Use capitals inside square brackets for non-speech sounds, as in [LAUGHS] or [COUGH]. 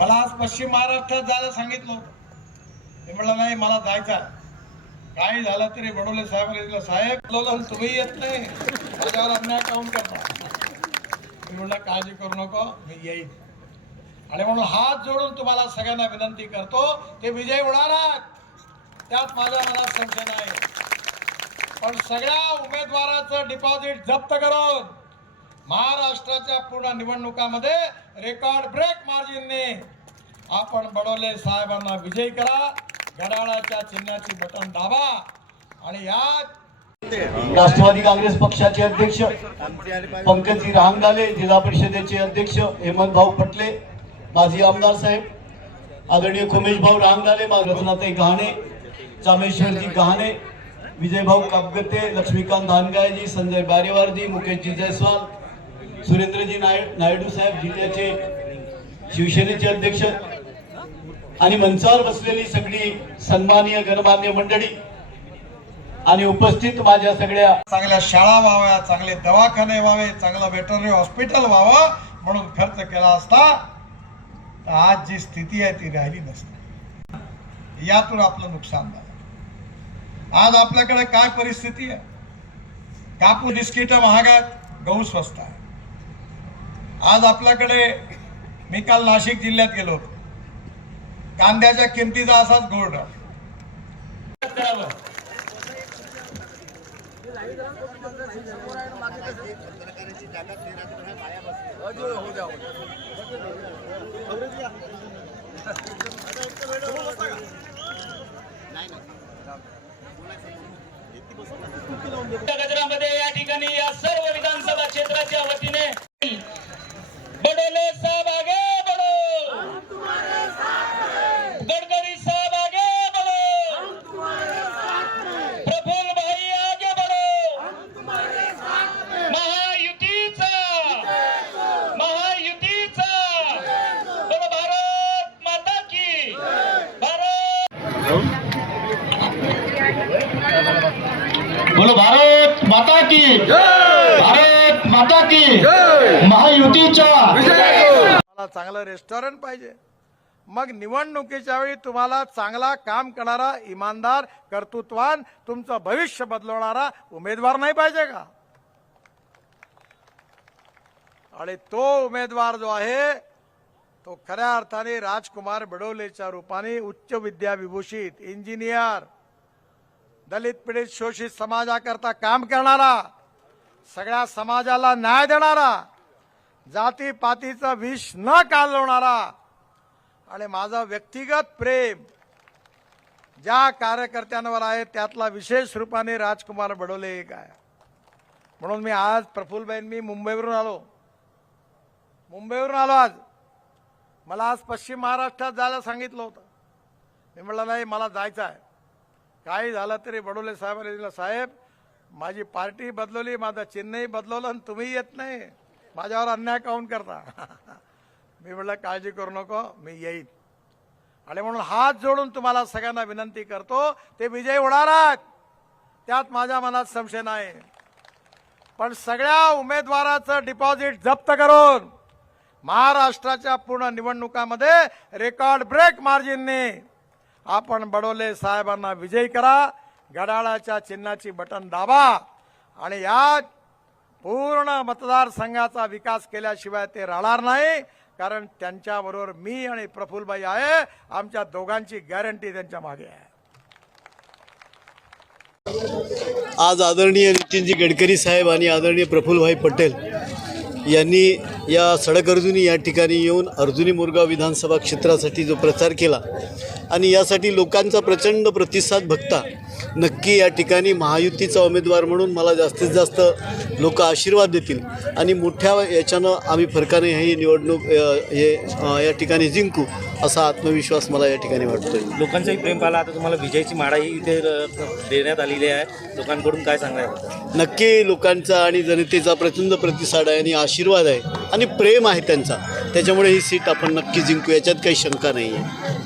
मला आज पश्चिम महाराष्ट्रात जायला सांगितलं होतं. ते म्हणलं नाही मला जायचं काय काही झालं तरी बडोले साहेब साहेब तुम्ही येत नाही. त्याच्यावर अन्याय काऊन करता? मी म्हणलं काळजी करू नको मी येईन. आणि म्हणून हात जोडून तुम्हाला सगळ्यांना विनंती करतो ते विजय होणारच त्यात माझ्या मनात संशय नाही. पण सगळ्या उमेदवाराचं डिपॉझिट जप्त करून महाराष्ट्राच्या पूर्ण निवडणुकामध्ये रेकॉर्ड ब्रेक मार्जिनने आपण बडोले साहेबांना विजयी करा. घड्याळाच्या चिन्हाची बटन दाबा. आणि या राष्ट्रवादी काँग्रेस पक्षाचे अध्यक्ष पंकजी रहांगाले जिल्हा परिषदेचे अध्यक्ष हेमंत भाऊ पटले माजी आमदार साहेब आदरणीय खोमेश भाऊ रहांगाले मा- रत्नाताई गहाणे चामेश्वरजी गहाणे विजयभाऊ कापगते लक्ष्मीकांत धानगायजी संजय बारेवारजी मुकेशजी जयस्वाल सुरेंद्रजी नायडू साहेब जिल्ह्याचे शिवसेनेचे अध्यक्ष आणि मंचावर बसलेली सगळी सन्माननीय गणमान्य मंडळी आणि उपस्थित माझ्या सगळ्या चांगल्या शाळा व्हाव्या चांगले दवाखाने व्हावे चांगलं वेटरनरी हॉस्पिटल व्हावं म्हणून खर्च केला असता तर आज जी स्थिती आहे ती राहिली नसते. यातून आपलं नुकसान झालं. आज आपल्याकडे काय परिस्थिती आहे? कापूस बिस्किट महाग आहेत गहू स्वस्त आहे. आज आपल्याकडे मी काल नाशिक जिल्ह्यात गेलो होतो. कांद्याच्या किमतीचा असाच घोड करावं गजरामध्ये या ठिकाणी या सर्व विधानसभा क्षेत्राच्या वतीने बडोले साहब आगे बडो गडकरी साहब आगे बडो प्रफुल्ल भाई आगे बडो महायुतीचा। महायुतीचा। बोलो भारत माता की। भारत। बोलो भारत माता की। भारत माता की। महायुतीच्या तुम्हाला चांगलं रेस्टॉरंट पाहिजे. मग निवडणुकीच्या वेळी तुम्हाला चांगला काम करणारा इमानदार कर्तृत्वान तुमचं भविष्य बदलवणारा उमेदवार नाही पाहिजे का? आणि तो उमेदवार जो आहे तो खऱ्या अर्थाने राजकुमार बडोलेच्या रूपाने उच्च विद्याविभूषित इंजिनियर दलित पीडित शोषित समाजाकरता काम करणारा सगळ्या समाजाला न्याय देणारा जातीपातीचं विष न कालवणारा आणि माझं व्यक्तिगत प्रेम ज्या कार्यकर्त्यांवर आहे त्यातला विशेष रूपाने राजकुमार बडोले एक आहे. म्हणून मी आज प्रफुल्लबाईन मी मुंबईवरून आलो. मुंबईवरून आलो आज. मला आज पश्चिम महाराष्ट्रात जायला सांगितलं होतं. मी म्हटलं नाही मला जायचं आहे. काही झालं तरी बडोले साहेबांनी दिलं साहेब माझी पार्टी बदलवली माझं चिन्हही बदलवलं आणि तुम्ही येत नाही. माझ्यावर अन्याय काऊन करता? [LAUGHS] मी म्हटलं काळजी करू नको मी येईन. आणि म्हणून हात जोडून तुम्हाला सगळ्यांना विनंती करतो ते विजय होणारच त्यात माझ्या मनात संशय नाही. पण सगळ्या उमेदवाराचं डिपॉझिट जप्त करून महाराष्ट्राच्या पूर्ण निवडणुकामध्ये रेकॉर्ड ब्रेक मार्जिनने आपण बडोले साहेबांना विजयी करा घड्याळाच्या चिन्हाची बटन दाबा आणि यात पूर्ण मतदारसंघाचा विकास केल्याशिवाय ते राहणार नाही. कारण त्यांच्याबरोबर मी आणि प्रफुल्लबाई आहे. आमच्या दोघांची गॅरंटी त्यांच्या मागे आहे. आज आदरणीय नितीनजी गडकरी साहेब आणि आदरणीय प्रफुल्लभाई पटेल यांनी या सडक अर्जुनी या ठिकाणी येऊन अर्जुनी मुर्गा विधानसभा क्षेत्रासाठी जो प्रचार केला आणि यासाठी लोकांचा प्रचंड प्रतिसाद बघता नक्की या ठिकाणी महायुतीचा उमेदवार म्हणून मला जास्तीत जास्त लोक आशीर्वाद देतील. आणि मोठ्या याच्यानं आम्ही फरकाने ही निवडणूक हे या ठिकाणी जिंकू असा आत्मविश्वास मला या ठिकाणी वाटतोय. लोकांचाही प्रेम पाहिला. आता तुम्हाला विजयाची माळाही इथे देण्यात आलेली आहे. लोकांकडून काय सांगणार? नक्की लोकांचा आणि जनतेचा प्रचंड प्रतिसाद आहे आणि आशीर्वाद आहे आणि प्रेम आहे त्यांचा. त्याच्यामुळे ही सीट आपण नक्की जिंकू. याच्यात काही शंका नाही आहे